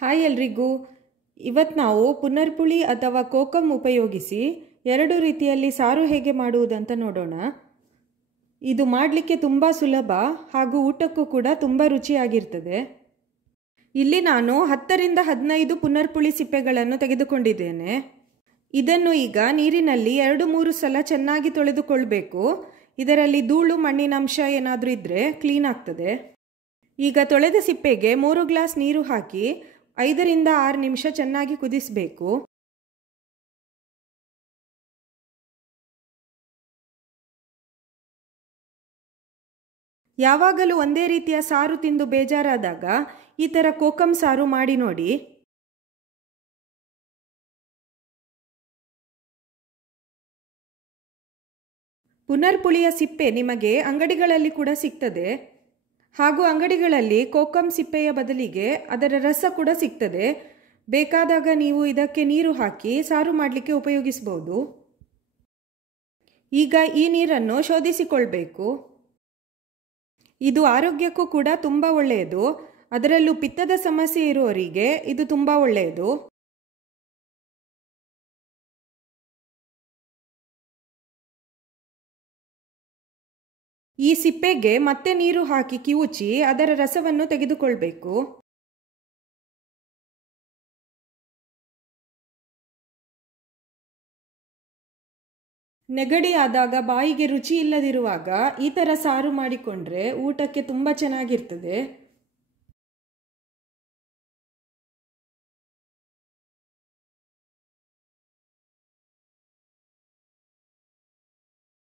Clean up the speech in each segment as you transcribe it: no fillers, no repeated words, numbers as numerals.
Hi ಎಲ್ರಿಗೂ. ಇವತ್ತು ನಾವು ಪುನರ್ಪುಳಿ ಅಥವಾ ಕೋಕಮ್ ಉಪಯೋಗಿಸಿ ಎರಡು ರೀತಿಯಲ್ಲಿ ಸಾರು ಹೇಗೆ ಮಾಡುವುದಂತ ನೋಡೋಣ. ಇದು ಮಾಡಲಿಕ್ಕೆ ತುಂಬ ಸುಲಭ ಹಾಗೂ ಊಟಕ್ಕೂ ಕೂಡ ತುಂಬ ರುಚಿಯಾಗಿರ್ತದೆ. ಇಲ್ಲಿ ನಾನು 10ರಿಂದ 15 ಪುನರ್ಪುಳಿ ಸಿಪ್ಪೆಗಳನ್ನು ತೆಗೆದುಕೊಂಡಿದ್ದೇನೆ. ಇದನ್ನು ಈಗ ನೀರಿನಲ್ಲಿ 2-3 ಸಲ ಚೆನ್ನಾಗಿ ತೊಳೆದುಕೊಳ್ಬೇಕು. ಇದರಲ್ಲಿ ಧೂಳು ಮಣ್ಣಿನಂಶ ಏನಾದರೂ ಇದ್ದರೆ ಕ್ಲೀನ್ ಆಗ್ತದೆ. ಈಗ ತೊಳೆದ ಸಿಪ್ಪೆಗೆ 3 ಗ್ಲಾಸ್ ನೀರು ಹಾಕಿ 5ರಿಂದ 6 ನಿಮಿಷ ಚೆನ್ನಾಗಿ ಕುದಿಸಬೇಕು. ಯಾವಾಗಲೂ ಒಂದೇ ರೀತಿಯ ಸಾರು ತಿಂದು ಬೇಜಾರಾದಾಗ ಈ ಥರ ಕೋಕಮ್ ಸಾರು ಮಾಡಿ ನೋಡಿ. ಪುನರ್ಪುಳಿಯ ಸಿಪ್ಪೆ ನಿಮಗೆ ಅಂಗಡಿಗಳಲ್ಲಿ ಕೂಡ ಸಿಗ್ತದೆ. ಹಾಗೂ ಅಂಗಡಿಗಳಲ್ಲಿ ಕೋಕಮ್ ಸಿಪ್ಪೆಯ ಬದಲಿಗೆ ಅದರ ರಸ ಕೂಡ ಸಿಗ್ತದೆ. ಬೇಕಾದಾಗ ನೀವು ಇದಕ್ಕೆ ನೀರು ಹಾಕಿ ಸಾರು ಮಾಡಲಿಕ್ಕೆ ಉಪಯೋಗಿಸಬಹುದು. ಈಗ ಈ ನೀರನ್ನು ಶೋಧಿಸಿಕೊಳ್ಬೇಕು. ಇದು ಆರೋಗ್ಯಕ್ಕೂ ಕೂಡ ತುಂಬ ಒಳ್ಳೆಯದು. ಅದರಲ್ಲೂ ಪಿತ್ತದ ಸಮಸ್ಯೆ ಇರುವವರಿಗೆ ಇದು ತುಂಬ ಒಳ್ಳೆಯದು. ಈ ಸಿಪ್ಪೆಗೆ ಮತ್ತೆ ನೀರು ಹಾಕಿ ಕಿವುಚಿ ಅದರ ರಸವನ್ನು ತೆಗೆದುಕೊಳ್ಬೇಕು. ನೆಗಡಿ ಆದಾಗ ಬಾಯಿಗೆ ರುಚಿ ಇಲ್ಲದಿರುವಾಗ ಈ ಥರ ಸಾರು ಮಾಡಿಕೊಂಡ್ರೆ ಊಟಕ್ಕೆ ತುಂಬ ಚೆನ್ನಾಗಿರ್ತದೆ.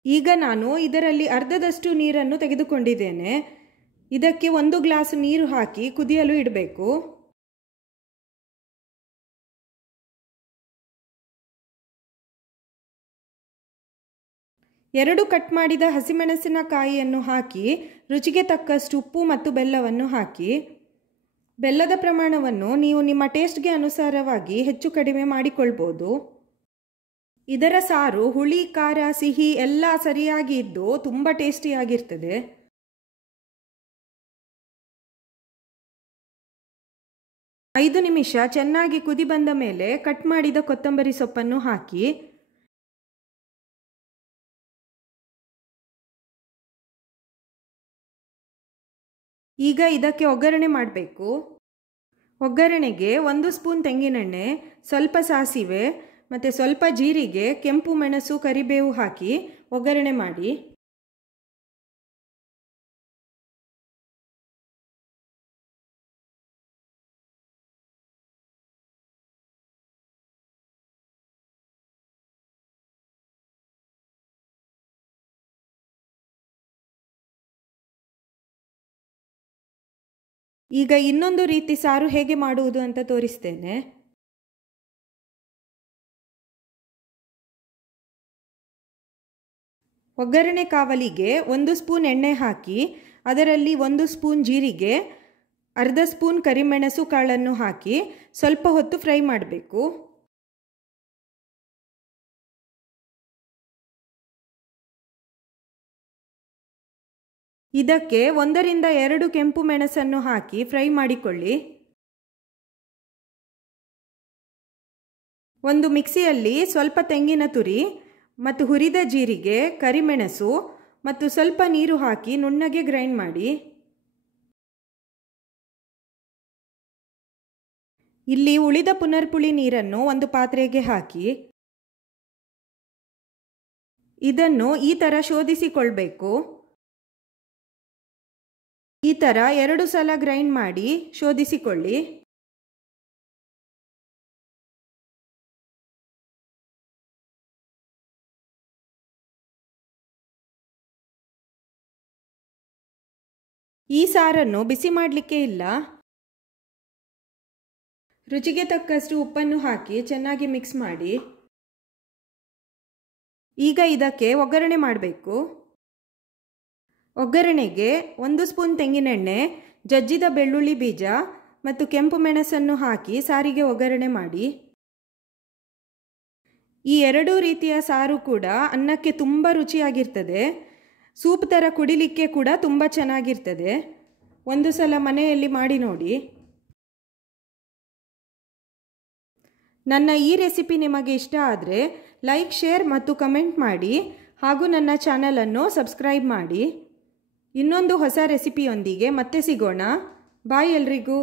ಈಗ ನಾನು ಇದರಲ್ಲಿ ಅರ್ಧದಷ್ಟು ನೀರನ್ನು ತೆಗೆದುಕೊಂಡಿದ್ದೇನೆ. ಇದಕ್ಕೆ 1 ಗ್ಲಾಸ್ ನೀರು ಹಾಕಿ ಕುದಿಯಲು ಇಡಬೇಕು. ಎರಡು ಕಟ್ ಮಾಡಿದ ಹಸಿಮೆಣಸಿನಕಾಯಿಯನ್ನು ಹಾಕಿ ರುಚಿಗೆ ತಕ್ಕಷ್ಟು ಉಪ್ಪು ಮತ್ತು ಬೆಲ್ಲವನ್ನು ಹಾಕಿ. ಬೆಲ್ಲದ ಪ್ರಮಾಣವನ್ನು ನೀವು ನಿಮ್ಮ ಟೇಸ್ಟ್ಗೆ ಅನುಸಾರವಾಗಿ ಹೆಚ್ಚು ಕಡಿಮೆ ಮಾಡಿಕೊಳ್ಬೋದು. ಇದರ ಸಾರು ಹುಳಿ, ಖಾರ, ಸಿಹಿ ಎಲ್ಲ ಸರಿಯಾಗಿ ಇದ್ದು ತುಂಬ ಟೇಸ್ಟಿಯಾಗಿರ್ತದೆ. ಐದು ನಿಮಿಷ ಚೆನ್ನಾಗಿ ಕುದಿ ಬಂದ ಮೇಲೆ ಕಟ್ ಮಾಡಿದ ಕೊತ್ತಂಬರಿ ಸೊಪ್ಪನ್ನು ಹಾಕಿ. ಈಗ ಇದಕ್ಕೆ ಒಗ್ಗರಣೆ ಮಾಡಬೇಕು. ಒಗ್ಗರಣೆಗೆ 1 ಸ್ಪೂನ್ ತೆಂಗಿನೆಣ್ಣೆ, ಸ್ವಲ್ಪ ಸಾಸಿವೆ ಮತ್ತು ಸ್ವಲ್ಪ ಜೀರಿಗೆ, ಕೆಂಪು ಮೆಣಸು, ಕರಿಬೇವು ಹಾಕಿ ಒಗ್ಗರಣೆ ಮಾಡಿ. ಈಗ ಇನ್ನೊಂದು ರೀತಿ ಸಾರು ಹೇಗೆ ಮಾಡುವುದು ಅಂತ ತೋರಿಸ್ತೇನೆ. ಒಗ್ಗರಣೆ ಕಾವಲಿಗೆ 1 ಸ್ಪೂನ್ ಎಣ್ಣೆ ಹಾಕಿ ಅದರಲ್ಲಿ 1 ಸ್ಪೂನ್ ಜೀರಿಗೆ, ಅರ್ಧ ಸ್ಪೂನ್ ಕರಿಮೆಣಸು ಕಾಳನ್ನು ಹಾಕಿ ಸ್ವಲ್ಪ ಹೊತ್ತು ಫ್ರೈ ಮಾಡಬೇಕು. ಇದಕ್ಕೆ 1ರಿಂದ 2 ಕೆಂಪು ಮೆಣಸನ್ನು ಹಾಕಿ ಫ್ರೈ ಮಾಡಿಕೊಳ್ಳಿ. ಒಂದು ಮಿಕ್ಸಿಯಲ್ಲಿ ಸ್ವಲ್ಪ ತೆಂಗಿನ ತುರಿ ಮತ್ತು ಹುರಿದ ಜೀರಿಗೆ, ಕರಿಮೆಣಸು ಮತ್ತು ಸ್ವಲ್ಪ ನೀರು ಹಾಕಿ ನುಣ್ಣಗೆ ಗ್ರೈಂಡ್ ಮಾಡಿ. ಇಲ್ಲಿ ಉಳಿದ ಪುನರ್ಪುಳಿ ನೀರನ್ನು ಒಂದು ಪಾತ್ರೆಗೆ ಹಾಕಿ ಇದನ್ನು ಈ ಥರ ಶೋಧಿಸಿಕೊಳ್ಬೇಕು. ಈ ಥರ 2 ಸಲ ಗ್ರೈಂಡ್ ಮಾಡಿ ಶೋಧಿಸಿಕೊಳ್ಳಿ. ಈ ಸಾರನ್ನು ಬಿಸಿ ಮಾಡಲಿಕ್ಕೆ ಇಲ್ಲ. ರುಚಿಗೆ ತಕ್ಕಷ್ಟು ಉಪ್ಪನ್ನು ಹಾಕಿ ಚೆನ್ನಾಗಿ ಮಿಕ್ಸ್ ಮಾಡಿ. ಈಗ ಇದಕ್ಕೆ ಒಗ್ಗರಣೆ ಮಾಡಬೇಕು. ಒಗ್ಗರಣೆಗೆ 1 ಸ್ಪೂನ್ ತೆಂಗಿನೆಣ್ಣೆ, ಜಜ್ಜಿದ ಬೆಳ್ಳುಳ್ಳಿ ಬೀಜ ಮತ್ತು ಕೆಂಪು ಮೆಣಸನ್ನು ಹಾಕಿ ಸಾರಿಗೆ ಒಗ್ಗರಣೆ ಮಾಡಿ. ಈ ಎರಡೂ ರೀತಿಯ ಸಾರು ಕೂಡ ಅನ್ನಕ್ಕೆ ತುಂಬ ರುಚಿಯಾಗಿರ್ತದೆ. ಸೂಪ್ ಥರ ಕುಡಿಲಿಕ್ಕೆ ಕೂಡ ತುಂಬ ಚೆನ್ನಾಗಿರ್ತದೆ. ಒಂದು ಸಲ ಮನೆಯಲ್ಲಿ ಮಾಡಿ ನೋಡಿ. ನನ್ನ ಈ ರೆಸಿಪಿ ನಿಮಗೆ ಇಷ್ಟ ಆದರೆ ಲೈಕ್, ಶೇರ್ ಮತ್ತು ಕಮೆಂಟ್ ಮಾಡಿ ಹಾಗೂ ನನ್ನ ಚಾನಲನ್ನು ಸಬ್ಸ್ಕ್ರೈಬ್ ಮಾಡಿ. ಇನ್ನೊಂದು ಹೊಸ ರೆಸಿಪಿಯೊಂದಿಗೆ ಮತ್ತೆ ಸಿಗೋಣ. ಬಾಯ್ ಎಲ್ರಿಗೂ.